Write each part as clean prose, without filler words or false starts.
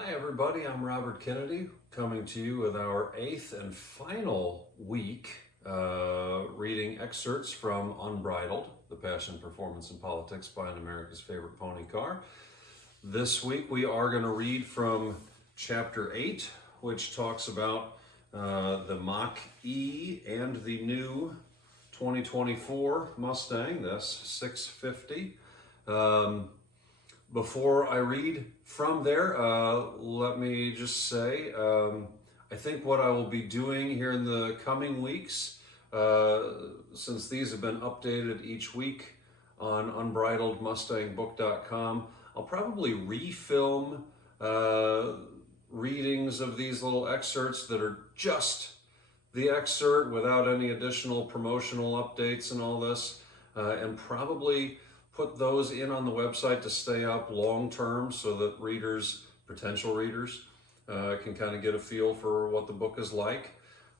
Hi everybody, I'm Robert Kennedy, coming to you with our 8th and final week reading excerpts from Unbridled, The Passion, Performance, and Politics by an America's Favorite Pony Car. This week we are going to read from chapter 8, which talks about the Mach-E and the new 2024 Mustang, that's 650. Before I read from there, let me just say, I think what I will be doing here in the coming weeks, since these have been updated each week on unbridledmustangbook.com, I'll probably refilm readings of these little excerpts that are just the excerpt without any additional promotional updates and all this, and probably put those in on the website to stay up long term so that readers, potential readers, can kind of get a feel for what the book is like.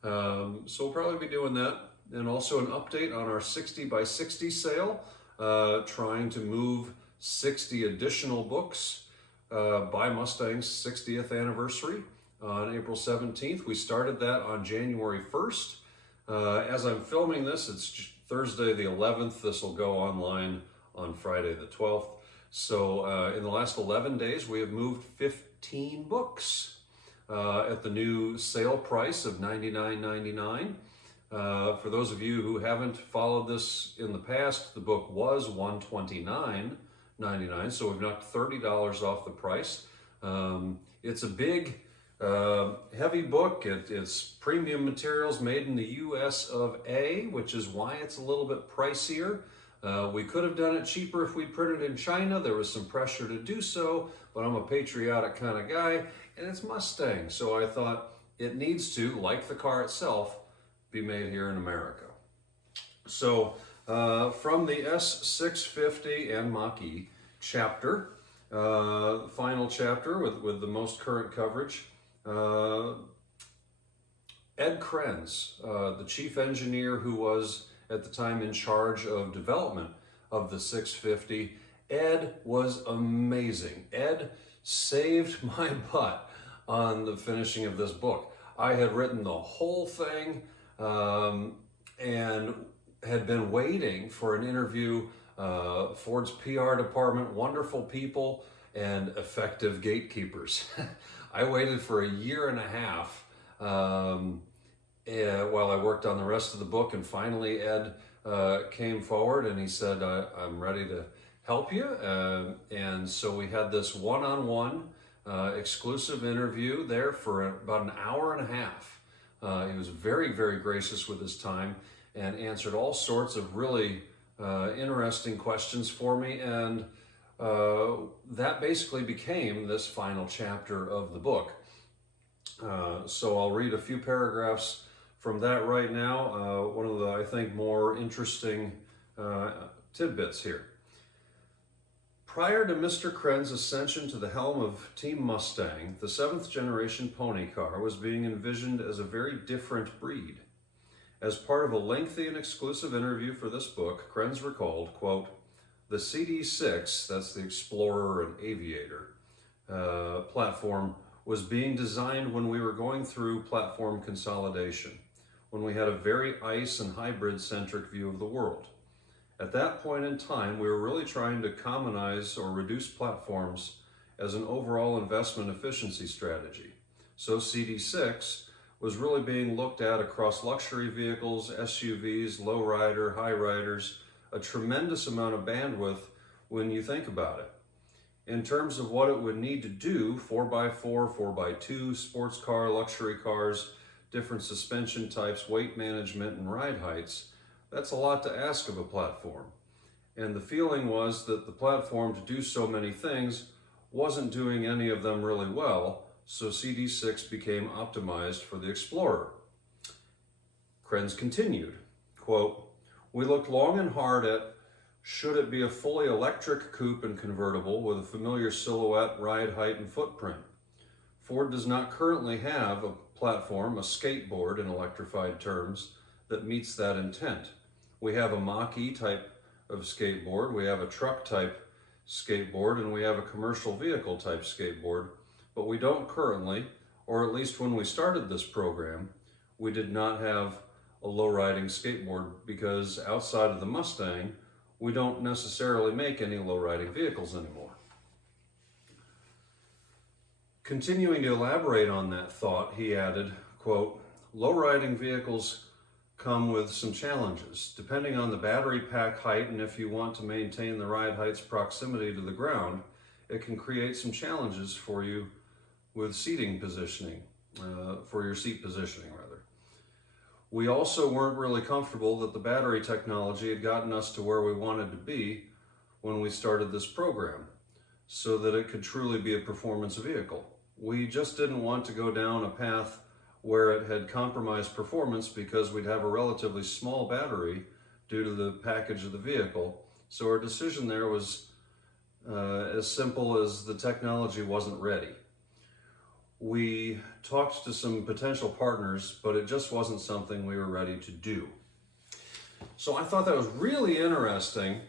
So we'll probably be doing that. And also an update on our 60 by 60 sale, trying to move 60 additional books by Mustang's 60th anniversary on April 17th. We started that on January 1st. As I'm filming this, it's Thursday the 11th. This will go online on Friday the 12th. So in the last 11 days, we have moved 15 books at the new sale price of $99.99. For those of you who haven't followed this in the past, the book was $129.99, so we've knocked $30 off the price. It's a big, heavy book. It's premium materials made in the US of A, which is why it's a little bit pricier. We could have done it cheaper if we printed in China. There was some pressure to do so, but I'm a patriotic kind of guy, and it's Mustang. So I thought it needs to, like the car itself, be made here in America. So from the S650 and Mach-E chapter, final chapter with the most current coverage, Ed Krenz, the chief engineer who was at the time in charge of development of the 650. Ed was amazing. Ed saved my butt on the finishing of this book. I had written the whole thing and had been waiting for an interview. Ford's PR department, wonderful people and effective gatekeepers. I waited for a year and a half while I worked on the rest of the book, and finally Ed came forward and he said, I'm ready to help you. And so we had this one-on-one exclusive interview there for about an hour and a half. He was very, very gracious with his time and answered all sorts of really interesting questions for me, and that basically became this final chapter of the book. So I'll read a few paragraphs from that right now. One of the, I think, more interesting tidbits here. Prior to Mr. Krenz's ascension to the helm of Team Mustang, the 7th generation pony car was being envisioned as a very different breed. As part of a lengthy and exclusive interview for this book, Krenz recalled, quote, "The CD6, that's the Explorer and Aviator platform, was being designed when we were going through platform consolidation, when we had a very ICE and hybrid-centric view of the world. At that point in time, we were really trying to commonize or reduce platforms as an overall investment efficiency strategy. So CD6 was really being looked at across luxury vehicles, SUVs, lowrider, high riders, a tremendous amount of bandwidth when you think about it. In terms of what it would need to do, 4x4, 4x2, sports car, luxury cars, different suspension types, weight management, and ride heights, that's a lot to ask of a platform. And the feeling was that the platform, to do so many things, wasn't doing any of them really well, so CD6 became optimized for the Explorer." Krenz continued, quote, "We looked long and hard at should it be a fully electric coupe and convertible with a familiar silhouette, ride height, and footprint. Ford does not currently have a platform, a skateboard in electrified terms, that meets that intent. We have a Mach-E type of skateboard, we have a truck type skateboard, and we have a commercial vehicle type skateboard, but we don't currently, or at least when we started this program, we did not have a low-riding skateboard because outside of the Mustang, we don't necessarily make any low-riding vehicles anymore. Continuing to elaborate on that thought, he added, quote, "Low-riding vehicles come with some challenges. Depending on the battery pack height and if you want to maintain the ride height's proximity to the ground, it can create some challenges for you with seating positioning, for your seat positioning rather. We also weren't really comfortable that the battery technology had gotten us to where we wanted to be when we started this program, so that it could truly be a performance vehicle. We just didn't want to go down a path where it had compromised performance because we'd have a relatively small battery due to the package of the vehicle. So our decision there was as simple as the technology wasn't ready. We talked to some potential partners, but it just wasn't something we were ready to do." So I thought that was really interesting.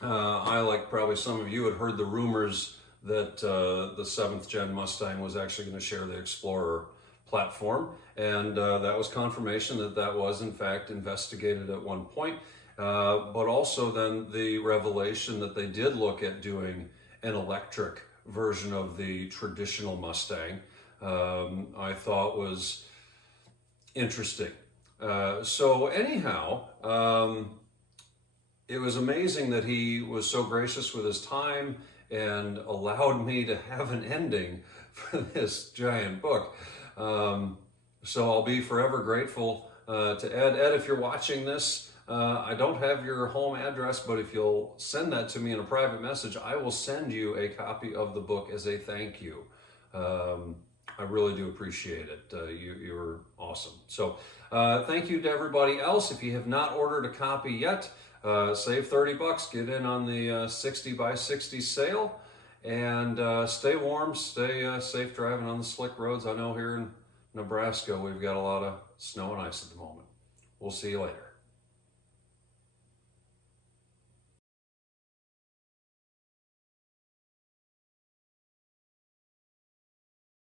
I, like probably some of you, had heard the rumors that the 7th gen Mustang was actually going to share the Explorer platform, and that was confirmation that that was in fact investigated at one point, but also then the revelation that they did look at doing an electric version of the traditional Mustang, I thought was interesting. So anyhow, it was amazing that he was so gracious with his time and allowed me to have an ending for this giant book. So I'll be forever grateful to Ed. Ed, if you're watching this, I don't have your home address, but if you'll send that to me in a private message, I will send you a copy of the book as a thank you. I really do appreciate it. You were awesome. So thank you to everybody else. If you have not ordered a copy yet, save $30, get in on the 60 by 60 sale, and stay warm, stay safe driving on the slick roads. I know here in Nebraska we've got a lot of snow and ice at the moment. We'll see you later.